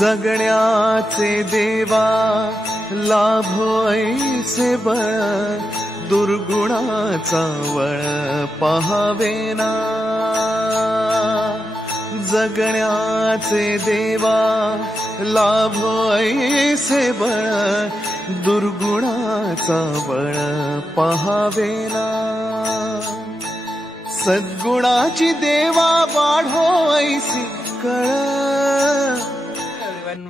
जगण्याचे देवा लाभो ऐसे बळ दुर्गुणाचा वळ पहावेना जगण्याचे देवा लाभो ऐसे बळ दुर्गुणाचा बळ पहावेना सद्गुणाची देवा वाढो ऐसी कळ।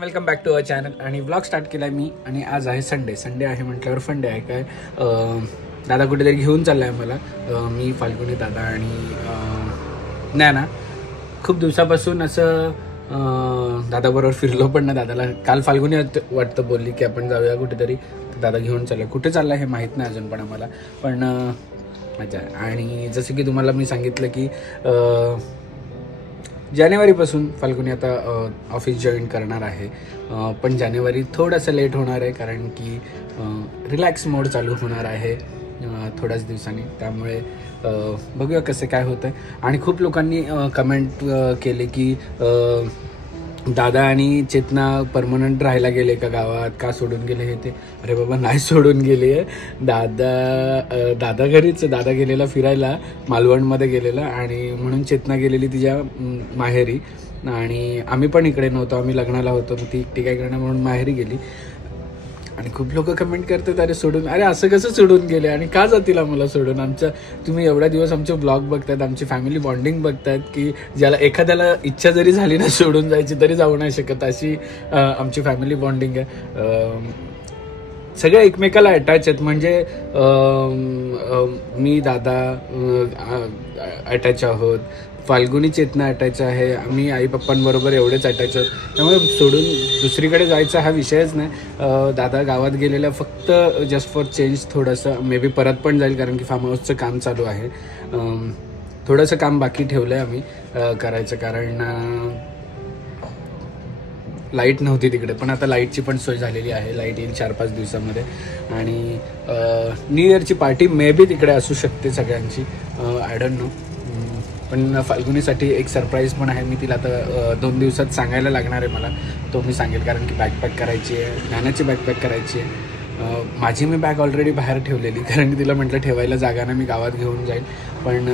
Welcome back to our channel आणि व्लॉग स्टार्ट केलाय मी आणि आज आहे संडे आहे म्हटल्यावर फंडे आहे काय दादा कुठेतरी घेऊन चाललाय मला मी फाल्गुनी दादा आणि नॅना खूप दिवसापासून असं दादाबरोबर फिरलो पण ना दादाला काल फाल्गुनी वाटतं बोलली की आपण जाऊया कुठेतरी दादा घेऊन चाललाय कुठे चाललाय हे माहीत नाही अजून पण आम्हाला पण मजा आहे। आणि जसं की तुम्हाला मी सांगितलं की जानेवारीपासून फाल्गुनी आता ऑफिस जॉईन करणार आहे पण जानेवारी थोडंसं लेट होणार आहे कारण की रिलॅक्स मोड चालू होणार आहे थोड्याच दिवसांनी त्यामुळे बघूया कसं काय होतं आहे। आणि खूप लोकांनी कमेंट केले की दादा आणि चेतना परमनंट राहायला गेले का गावात का सोडून गेले हे ते अरे बाबा नाही सोडून गेले दादा घरीच दादा गेलेला फिरायला मालवणमध्ये गेलेला आणि म्हणून चेतना गेलेली तिच्या माहेरी आणि आम्ही पण इकडे नव्हतो आम्ही लग्नाला होतो ती एकटी काय करणार म्हणून माहेरी गेली आणि खूप लोक कमेंट करतात अरे सोडून अरे असं कसं सोडून गेले आणि का जातील आम्हाला सोडून आमच्या तुम्ही एवढ्या दिवस आमचे ब्लॉग बघतायत आमची फॅमिली बॉन्डिंग बघतायत की ज्याला एखाद्याला इच्छा जरी झाली ना सोडून जायची तरी जाऊ नाही शकत अशी आमची फॅमिली बॉन्डिंग आहे सगळे एकमेकाला अटॅच आहेत म्हणजे मी दादा अटॅच आहोत फाल्गुनी चेतना अटॅच आहे आम्ही आई पप्पांबरोबर एवढेच अटॅच आहोत त्यामुळे सोडून दुसरीकडे जायचा हा विषयच नाही दादा गावात गेलेला फक्त जस्ट फॉर चेंज थोडंसं मे बी परत पण जाईल कारण की फार्म हाऊसचं काम चालू आहे थोडंसं काम बाकी ठेवलं आहे आम्ही करायचं कारण लाईट नव्हती तिकडे पण आता लाईटची पण सोय झालेली आहे लाईट येईल 4-5 दिवसामध्ये आणि न्यू इयरची पार्टी मे बी तिकडे असू शकते सगळ्यांची आय डोंट नो पण फाल्गुनीसाठी एक सरप्राईज पण आहे मी तिला आता 2 दिवसात सांगायला लागणार आहे मला तो मी सांगेल कारण की बॅगपॅक करायची आहे नानाची बॅगपॅक करायची आहे माझी मी बॅग ऑलरेडी बाहेर ठेवलेली कारण की तिला म्हटलं ठेवायला जागा ना मी गावात घेऊन जाईल पण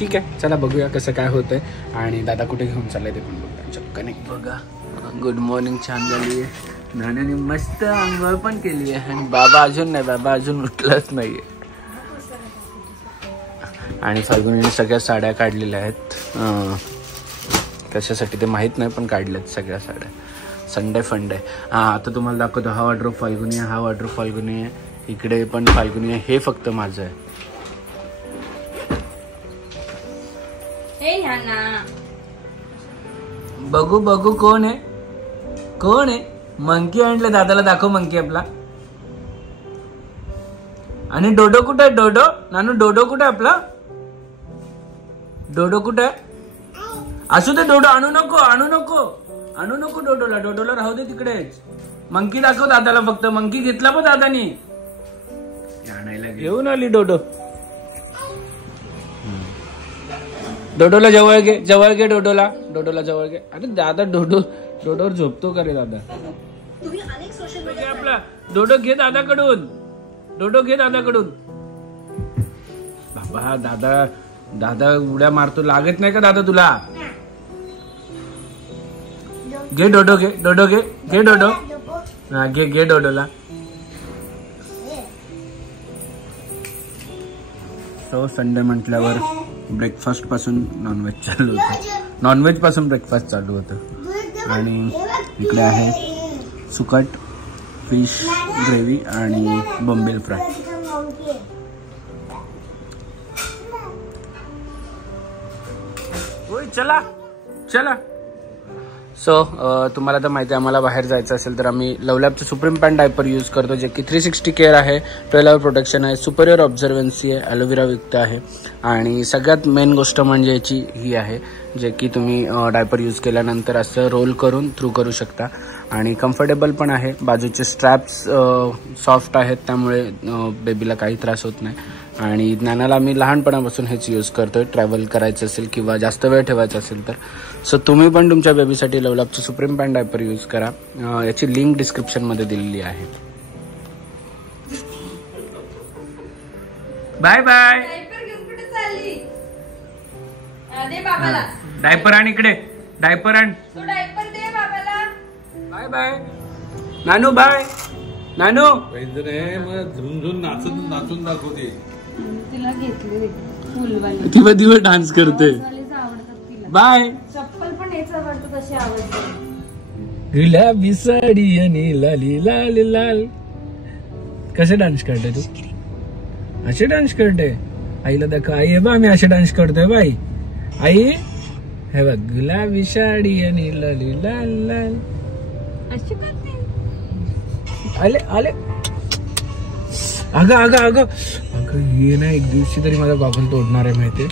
ठीक आहे चला बघूया कसं काय होतंय आणि दादा कुठे घेऊन चाललंय ते पण बघा चक्क नाही बघा गुड मॉर्निंग छान झाली आहे नानाने मस्त आंघोळ पण केली आहे आणि बाबा अजून उठलाच नाही आहे आणि फाल्गुनीने सगळ्या साड्या काढलेल्या आहेत कशासाठी ते माहीत नाही पण काढल्यात सगळ्या साड्या संडे फंडे हां आता तुम्हाला दाखवतो हा वॉर्डरोब फाल्गुनी आहे हा वॉर्डरोब फाल्गुनी आहे इकडे पण फाल्गुनी आहे हे फक्त माझं आहे बघू कोण आहे मंकी आणलं दादाला दाखव मंकी आपला आणि डोडो कुठे आहे डोडो नानू डोडो कुठे आपला डोडो कुठे असू दे डोडो आणू नको डोडोला राहू दे तिकडेच मंकी दाखव दादाला फक्त मंकी घेतला पण दादानी आणायला घेऊन आली डोडोला जवळ घे डोडोला जवळ घे अरे दादा डोडोवर झोपतो का रे दादा आपला डोडो घे दादाकडून बाबा दादा उड्या मारतो लागत नाही का दादा तुला घे डोडो घे डोडो हा घे डोडोला सो संडे म्हटल्यावर ब्रेकफास्ट पासून नॉनव्हेज चालू होतं नॉनव्हेज पासून ब्रेकफास्ट चालू होतं आणि इकडे आहे सुकट फिश ग्रेव्ही आणि बोंबील फ्राय चला सो तुम्हाला तर माहिती आहे आम्हाला बाहेर जायचं असेल तर आम्ही लवलॅबचं सुप्रीम पॅन डायपर यूज करतो जे की 360 केअर आहे 12 आवर प्रोटेक्शन आहे सुपरियर ऑब्झर्वन्सी आहे ॲलोवेरा युक्त आहे आणि सगळ्यात मेन गोष्ट म्हणजे याची ही आहे जे की तुम्ही डायपर यूज केल्यानंतर असं रोल करून थ्रू करू शकता आणि कम्फर्टेबल पण आहे बाजूचे स्ट्रॅप्स सॉफ्ट आहेत त्यामुळे बेबीला काही त्रास होत नाही आणि ज्ञानाला आम्ही लहानपणापासून हेच यूज करतोय ट्रॅव्हल करायचं असेल किंवा जास्त वेळ ठेवायचा असेल तर. सो तुम्ही पण तुमच्या बेबीसाठी लवलॉकचं सुप्रीम पॅन्ट डायपर यूज करा. याची लिंक डिस्क्रिप्शनमध्ये दिलेली आहे. Bye bye. डायपर आण इकडे, डायपर आण. बाय बाय नानू. बाय नानू. झुंझुन नाचून दाखवते. तिला घेतली ती दिवस डान्स करते. बाय. चप्पल पण हेच आवडतं, कशी आवडते. गुलाबी साडी आणि लाली लाल लाल. कसे डान्स करते तू? असे डान्स करते. आईला दाखव. आई हे बा आम्ही असे डान्स करतोय बाई. आई हे बघ, गुलाबी साडी आणि लाली लाल लाल. अशी करते. आले आले. अगं अगं अगं अगं ये ना, एक दिवशी तरी माझा बाबा तोडणार आहे माहितीये.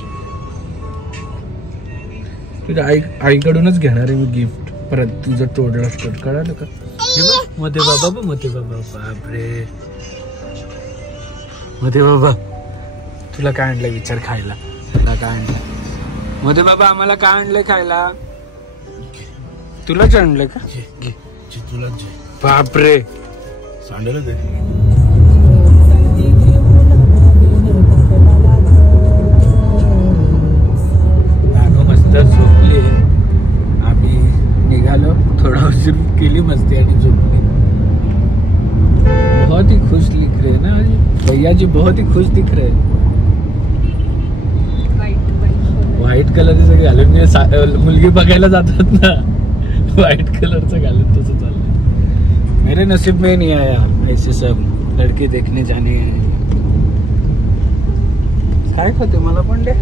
तुझ्या आईकडूनच घेणार आहे मी गिफ्ट. परत तुझं तोडलास तर कळालं का? हे बघ मध्ये बाबा, मध्ये बाबा. बापरे मध्ये बाबा, तुला काय आणलंय विचार खायला? तुला काय आणलंय मध्ये बाबा? आम्हाला काय आणलंय खायला? तुलाच आणलंय का? तुला बापरे सांडलं ते. मस्त झोपली. आम्ही निघालो, थोडा उशीर केली मस्ती आणि झोपली. बहुत ही खुश दिख रहे ना भैया जी, बहुत ही खुश दिख रहे. व्हाईट कलरचं सगळे घालून म्हणजे मुलगी बघायला जातात ना, व्हाईट कलरचं घालून तसं चाललं. मेरे नसीब में नहीं आया ऐसे सब लड़की देखने जाने. काय खाते मला पण दे.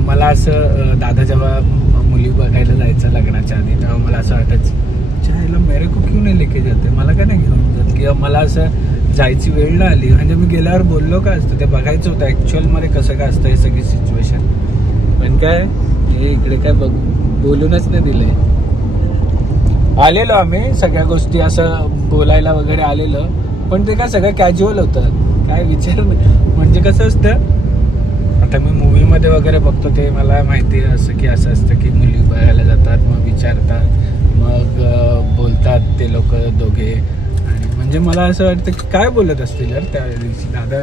मला असं दादा जेव्हा मुली बघायला जायचं लग्नाच्या आधी, तेव्हा मला असं वाटायचं चायला मेरे को क्यों नाही लेके जाते, मला का नाही घेऊन जात. किंवा मला असं जायची वेळ ना आली म्हणजे मी गेल्यावर बोललो का असतं ते बघायचं होतं ऍक्च्युअल मध्ये कसं काय असतं हे सगळी सिच्युएशन. पण काय हे इकडे काय बोलूनच नाही दिलंय. आलेलो आम्ही सगळ्या गोष्टी असं बोलायला वगैरे आलेलो, पण ते काय सगळं कॅज्युअल होतं. काय विचार म्हणजे कसं असतं, आता मी मूवी मध्ये वगैरे बघतो ते मला माहिती आहे असं की असं असतं की मुली बघायला जातात, मग विचारतात, मग बोलतात ते लोक दोघे. आणि म्हणजे मला असं वाटतं की काय बोलत असतील यार त्या दिवशी. दादा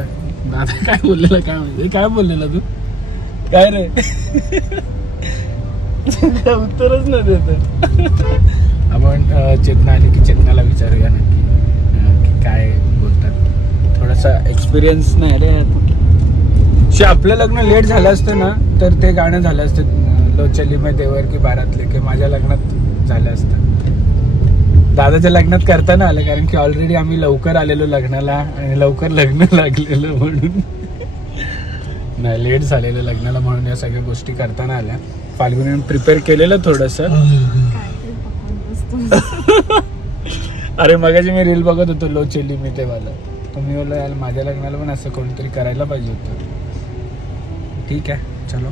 काय बोललेला, काय म्हणजे काय बोललेला तू? काय रे उत्तरच नाही देत. आपण चेतना आली की चेतनाला विचारूया नक्की की काय बोलतात. थोडासा एक्सपिरियन्स नाही रे. आपलं लग्न लेट झालं असतं ना तर ते गाणं झालं असतं लो चली मैं देवर की बारातले, की माझ्या लग्नात झालं असतं. दादाच्या लग्नात करताना आलं कारण की ऑलरेडी आम्ही लवकर आलेलो लग्नाला आणि लवकर लग्न लागलेलं म्हणून. नाही लेट झालेलं लग्नाला म्हणून या सगळ्या गोष्टी करताना आल्या. फाल्गुनी प्रिपेअर केलेलं थोडस. अरे मगाशी मी रील बघत होतो लो चली मी ते वाला, तुम्ही बोललो यार माझ्या लग्नाला पण असं कोणतरी करायला पाहिजे होतं. ठीक आहे चलो.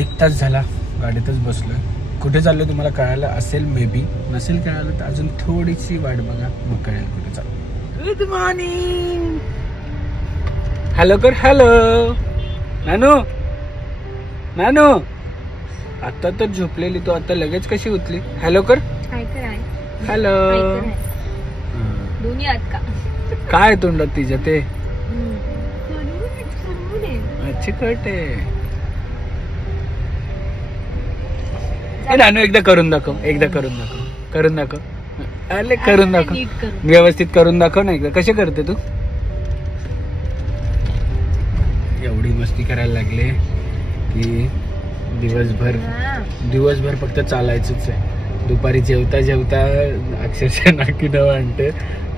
1 तास झाला गाडीतच बसलोय. कुठे चाललोय तुम्हाला कळायला असेल मे बी, नसेल कळालं तर अजून थोडीशी वाट बघा मग कळेल कुठे चाललो. Good morning. हॅलो कर. हॅलो नानू. नानू आता तर झोपलेली तू, आता लगेच कशी उठली? हॅलो कर. हॅलो. काय तोंडात तिच्या ते अच्छी कट आहे. नानू एकदा करून दाखव, एकदा करून दाखव, करून दाखव. अरे करून दाखव, व्यवस्थित करून दाखव ना एकदा. कसे करते तू? एवढी मस्ती करायला लागले की दिवसभर फक्त चालायचंच आहे. दुपारी जेवता जेवता अक्षरशः नाकी नव आणते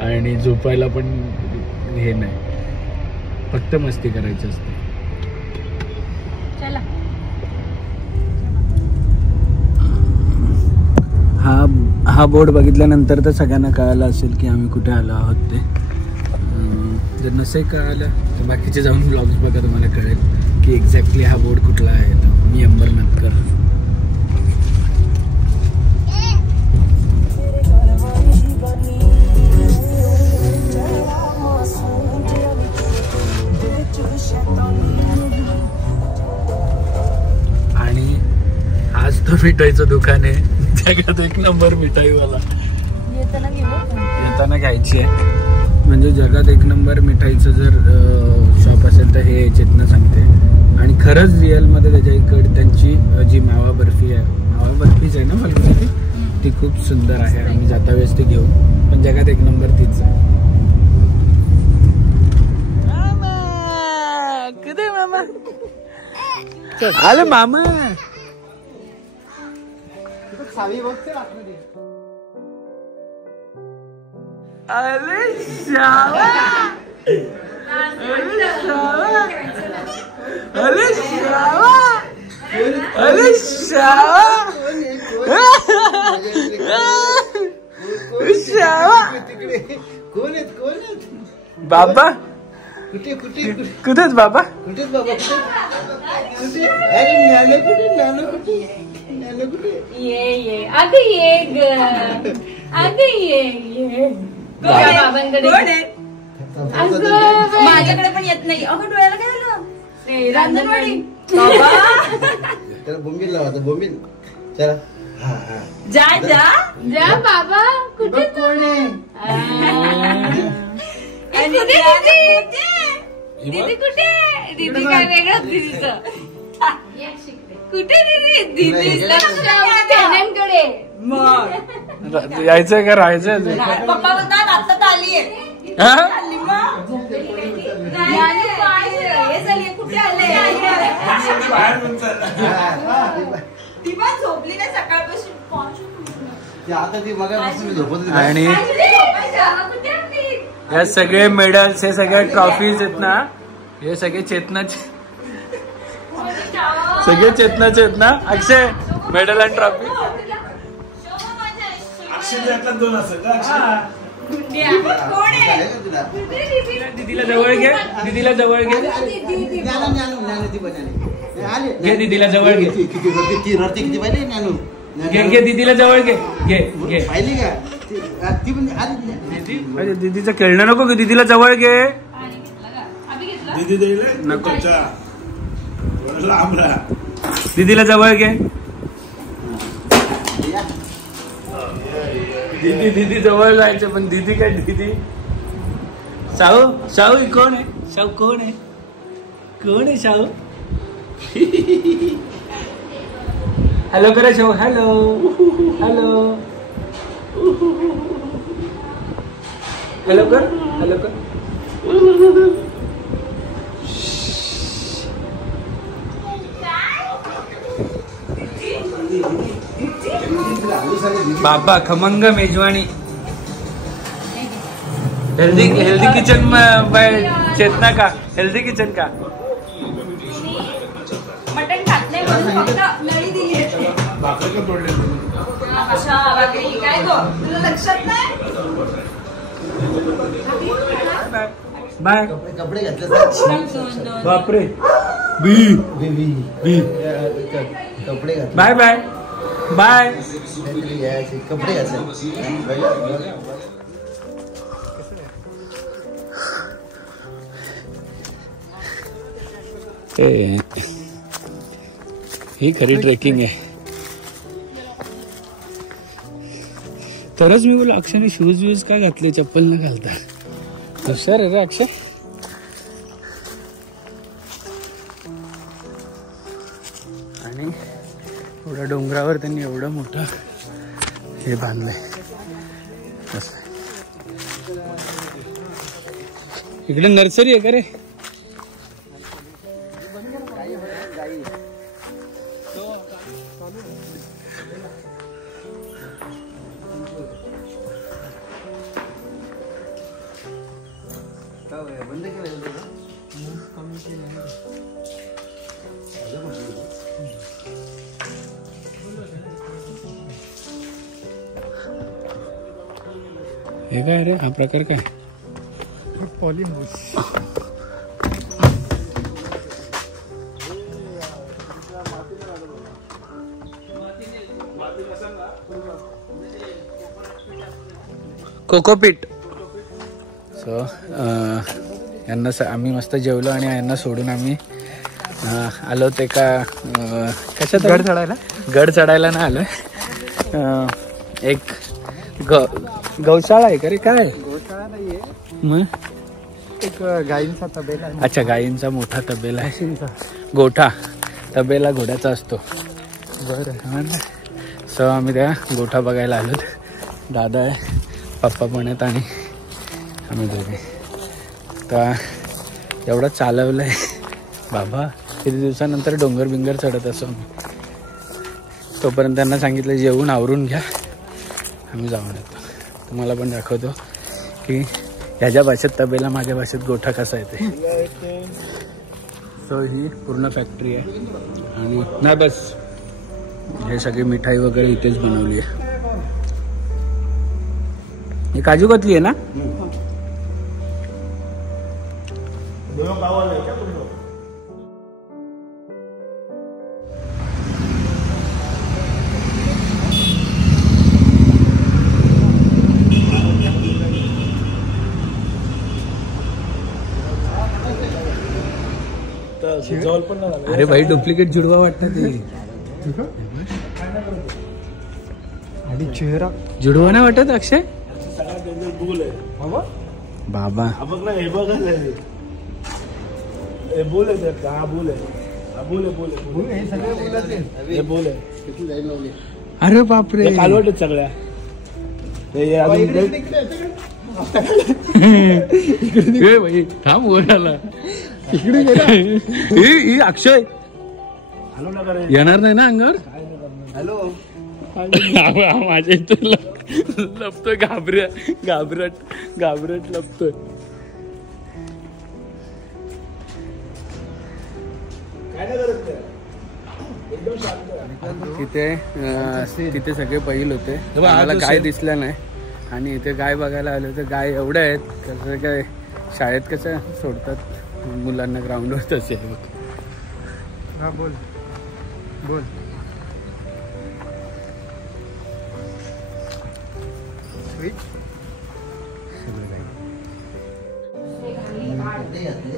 आणि झोपायला पण हे नाही, फक्त मस्ती करायची असते. हा बोर्ड बघितल्यानंतर तर सगळ्यांना कळालं असेल की आम्ही कुठे आलो आहोत ते. जर नसेल कळालं तर बाकीचे जाऊन ब्लॉग्स बघा, तुम्हाला कळेल की एक्झॅक्टली हा बोर्ड कुठला आहे. मी अंबरनाथकर. मिठाईचं दुकान आहे, जगात एक नंबर मिठाईवाला. येताना घ्यायची आहे. म्हणजे जगात एक नंबर मिठाईचं जर शॉप असेल तर हे चेतना सांगते. आणि खरंच रिअलमध्ये त्याच्या इकडे त्यांची जी मावा बर्फी आहे, मावा बर्फीच आहे ना फाल्गुनी, ती खूप सुंदर आहे. आम्ही जाता वेळेस ते घेऊ, पण जगात एक नंबर तीच आहे. कुठे मामा? आले मामा. अरे शावा, अरे शावा, अरे शावा, अरे शावा, शावा. बाबा कुठे कुठे कुठेच बाबा, कुठेच बाबा, कुठे? अरे नानो कुठे, नानो कुठे? ये अगं ये ग, अगं ये बाबांकडे. माझ्याकडे पण येत नाही. अगं डोळ्याला काय झालं? रांजणवाडी त्याला बोंबील लावा, बोंबील. चला जा जा जा बाबा. कुठे कोण आहे? दीदी कुठे? दीदी काय वेगळंच दीदीचं. कुठे दीदी? दीदी लक्षांकडे. यायचंय का राहायचंय? पप्पा म्हणतात आता आलीये. कुठे आले? ती पण झोपली नाही सकाळपासून. आणि या सगळे मेडल्स, हे सगळे ट्रॉफीज आहेत ना, हे सगळे चेतनाचे, सगळे चेतनाचे आहेत ना अक्षय? मेडल आणि ट्रॉफी दोन असं दीदीला जवळ घे, दीदीला जवळ घे, घे दीदीला जवळ घे, किती पाहिजे नानू? घे घे दीदीला जवळ घे, घे घे. पाहिली का? दीदीचं खेळणं नको घे, दीदीला जवळ घे. दीदी देईल नको. दीदीला जवळ घे. दीदी दीदी जवळ जायचं, पण दीदी काय दीदी? साऊ, साऊ कोण आहे? साऊ कोण आहे? कोण आहे साऊ? हॅलो करा शाऊ, हॅलो हॅलो हॅलो कर, हॅलो कर. बाबा खमंग मेजवानी. हेल्दी हेल्दी किचन बाय चेतना का? हेल्दी किचन का? मटण खात नाही म्हणून फक्त नळी दिली. भाकर का तोडले? अच्छा भाकरी काय गो, तुला लक्षात नाही? बाय. कपडे घातले बापरे. बी बी बी कपडे घातले. Bye bye bye. कपडे घातले. ही खरी ट्रेकिंग आहे. तरच मी बोल अक्षयने शूज व्यूज का घातले, चप्पल न घालता. हुशार आहे रे अक्षय. आणि एवढ्या डोंगरावर त्यांनी एवढं मोठं हे बांधलंय. इकडे नर्सरी आहे का रे? बंद केलं. हे काय रे, हा प्रकार काय? पॉलिमोस. कोकोपीट. सो यांना आम्ही मस्त जेवलो आणि यांना सोडून आम्ही आलो ते का कशात गड चढायला ना आलोय. एक गौशाळा आहे का रे काय? मग एक गायींचा तबेला. अच्छा, गायींचा मोठा तबेला आहे. गोठा तबेला घोड्याचा असतो. बरं. सो आम्ही त्या गोठा बघायला आलो. दादा आहे, पप्पा पण आहेत आणि आम्ही दोघे. तर एवढं चालवलंय बाबा. किती दिवसानंतर डोंगर बिंगर चढत असो. तोपर्यंत त्यांना सांगितलं जेवून आवरून घ्या, आम्ही जाऊन येतो. तुम्हाला पण दाखवतो की ह्याच्या भाषेत तबेला, माझ्या भाषेत गोठा कसा येते. सो ही पूर्ण फॅक्टरी आहे आणि नाही बस हे सगळी मिठाई वगैरे इथेच बनवली आहे. ही काजू कतली आहे ना? अरे भाई डुप्लिकेट जुडवा वाटतं ते. आणि चेहरा जुडवा नाही वाटत अक्षय? बाबा अरे बापरे, कालवट सगळ्या. भाई थांब बोलायला इकडे गेला. अक्षय येणार नाही ना अंगावर? हॅलो माझ्या इथं लपतोय. घाबरट लपतोय. तिथे सगळे बैल होते, मला गाय दिसल्या नाही. आणि इथे गाय बघायला आलो तर गाय एवढ्या आहेत कसं काय शाळेत कसं सोडतात मुलांना ग्राउंडवर, तसे. हा बोल बोल.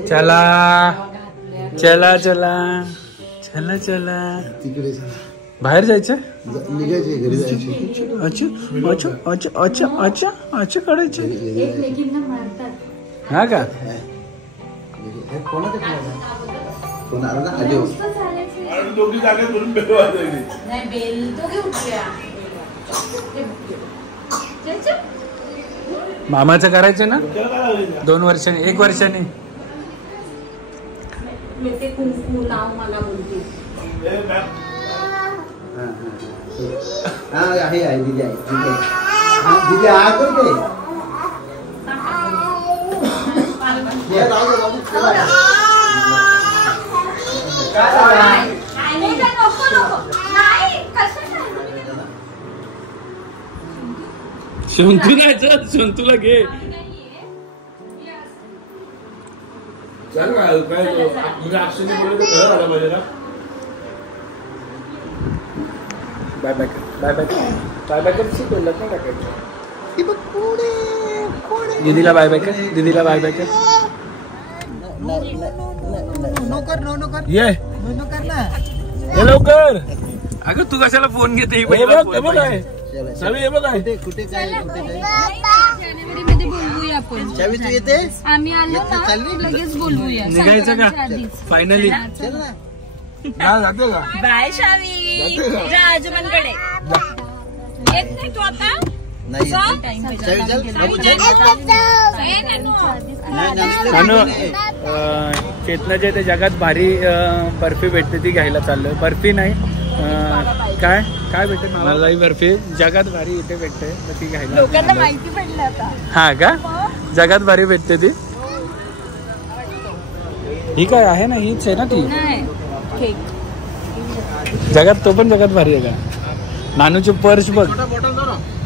चला चला चला चला चला तिकडे बाहेर जायचं. निघायचे, घरी जायचे. अच्छा अच्छा अच्छा अच्छा अच्छा अच्छा काढायचे. हा का? दोघी जागे करून बेलवायला. मामाचं करायचं ना 2 वर्षांनी, 1 वर्षांनी. आहे दिदी आहे. दिदी हा करते. संतूला घे. Bye bye bye bye bye bye कर. शिकवलं नाही टाकायचं. दीदीला बाय बाय कर. दीदीला बाय बाय कर. ये लवकर. अगं तू कशाला फोन घेते? कुठे काय जानेवारीमध्ये बोलवूया आपण. चावी तू येते? आम्ही आलो ना लगेच बोलवूया. निघायचं का फायनली? बाय शावी. आजोबांकडे येत नाही तू आता? नाही. चेतनाच्या इथे जगात भारी बर्फी भेटते, ती घ्यायला चाललोय. बर्फी नाही काय काय भेटते? मलाई बर्फी जगात भारी इथे भेटते, तर ती घ्यायला लोकांना माहिती पडलं आता. हा का? जगात भारी भेटते ती. ही काय आहे ना? हीच आहे ना ती जगात. तो पण जगात भारी आहे का? नानूची पर्स बघ.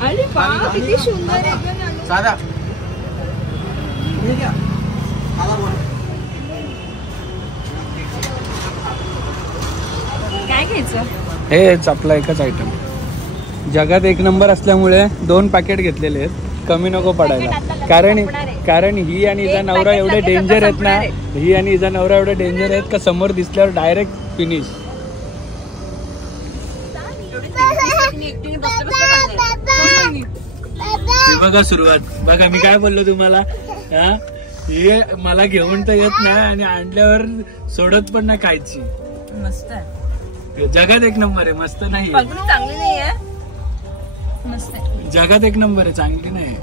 अरे बाप, किती सुंदर आहे. काय घ्यायचं? हेच आपला एकच आयटम. जगात 1 नंबर असल्यामुळे 2 पॅकेट घेतलेले आहेत. कमी नको पडायला. कारण कारण ही आणि हिचा एक नवरा packet एवढे लगेच डेंजर आता आहेत ना, संपणार ही आणि हिचा नवरा एवढे डेंजर आहेत का समोर दिसल्यावर डायरेक्ट फिनिश. एकटीने बसलं बसलं खाल्लंय. बघा सुरुवात बघा, मी काय बोललो तुम्हाला, हा हे मला घेऊन तर येत नाही आणि आणल्यावर सोडत पण नाही खायची. मस्त आहे. जगात एक नंबर आहे, मस्त नाही पगडी चांगली नाही आहे, मस्त आहे. जगात एक नंबर आहे, चांगली नाही.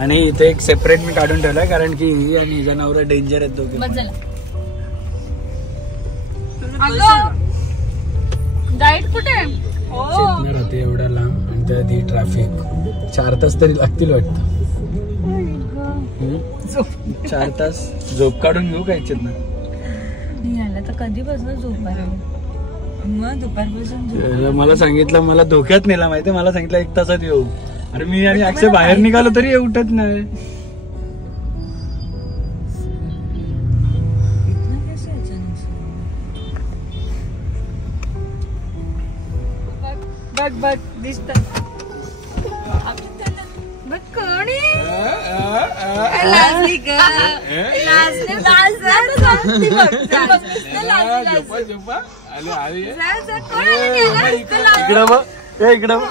आणि इथे एक सेपरेट मी काढून ठेवलाय कारण की ही आणि हिचा नवरा डेंजर आहेत दोघे. बस झालं. अगं डाएट कुठे? हो चेतणार होते एवढ्या लांब आणि त्यात ही ट्रॅफिक 4 तास तरी लागतील वाटतं. 4 तास झोप काढून घेऊ काय चेतणार? याला तर कधीपासून झोप आली, मग दुपारपासून झोप. मला सांगितलं, मला धोक्यात नेला माहितीये, मला सांगितलं 1 तासात येऊ. अरे मी आणि अक्षय बाहेर निघालो तरी उठत नाही. बघ बघ दिसत बघ कोणी लाजली ग, लाजली लाजली बघ. इकडं बघ, इकडं बघ.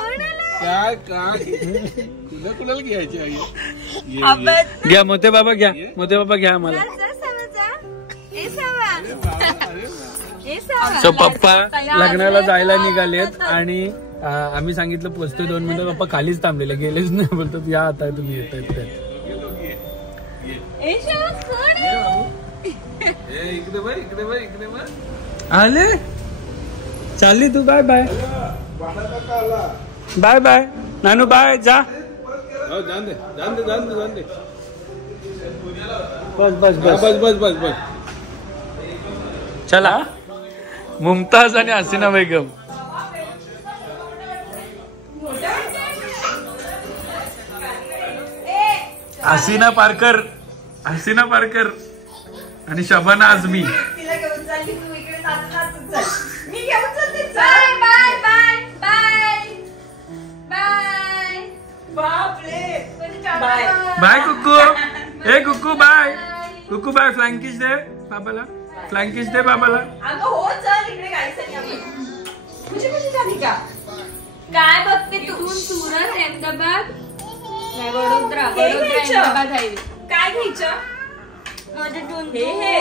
घ्या मोठे बाबा, घ्या मोठे बाबा, घ्या मला. सो पप्पा लग्नाला जायला निघालेत आणि आम्ही सांगितलं पोचतोय 2 मिनिटं. पप्पा खालीच थांबलेले, गेलेच नाही. बोलतात या आता तुम्ही येत आहेत. आले चालली तू. बाय बाय बाय बाय नानू, बाय. जा बस बस बस बस बस बस. चला. मुमताज आणि हसीना बेगम. हसीना पारकर, हसीना पारकर आणि शबाना आझमी. तिला घेऊन चालली तू इकडे नाचून चाल. मी घेऊन चालते. Bye bye bye bye bye. बापरे बाय बाय कुक्कू. ए कुक्कू बाय. कुक्कू बाय. फ्लँकिश दे बाबाला, फ्लँकिश दे बाबाला. अगं हो चल इकडे गायचं नाही. तुझी कशी झाली का? काय बघते तू? सुरत, अहमदाबाद, वडोदरा, अहमदाबाद हायवे. काय घ्यायचं? माझे हे हे.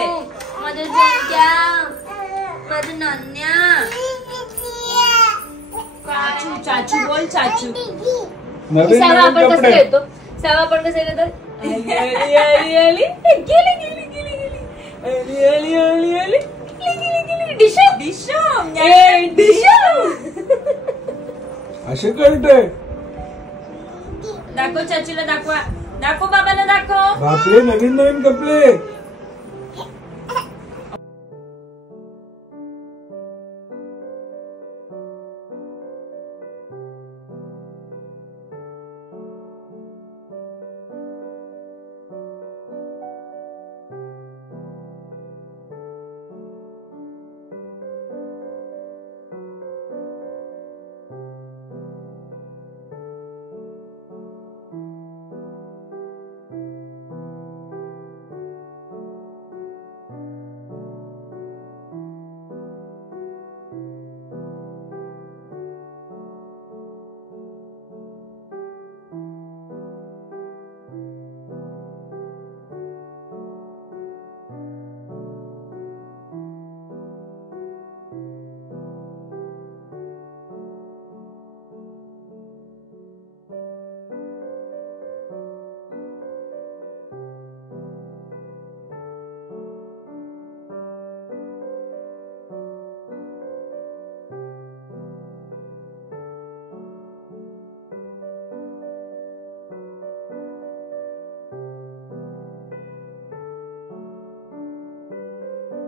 माझ्या जंक्या, माझ्या नान्या. चाचू चाचू बोल चाचू. सावा आपण कसं येतो? सावा आपण कसं येतो? आली आली आली आली गेली गेली गेली गेली आली आली आली आली गेली गेली गेली. डिशो डिशो ए डिशो. असे कळते. दाखव चाचूला, दाखवा दाखव बाबाला, दाखव. बापरे नवीन नवीन कपडे.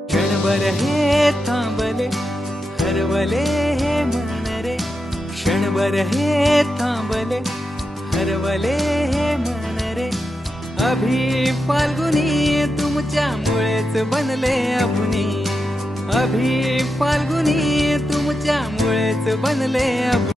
क्षणभर हे थांबले हरवले हे मन रे. क्षणभर हे थांबले हरवले हे मन रे. अभि फाल्गुनी तुमच्यामुळेच बनले अभुनी. अभि फाल्गुनी तुमच्यामुळेच बनले अभुनी.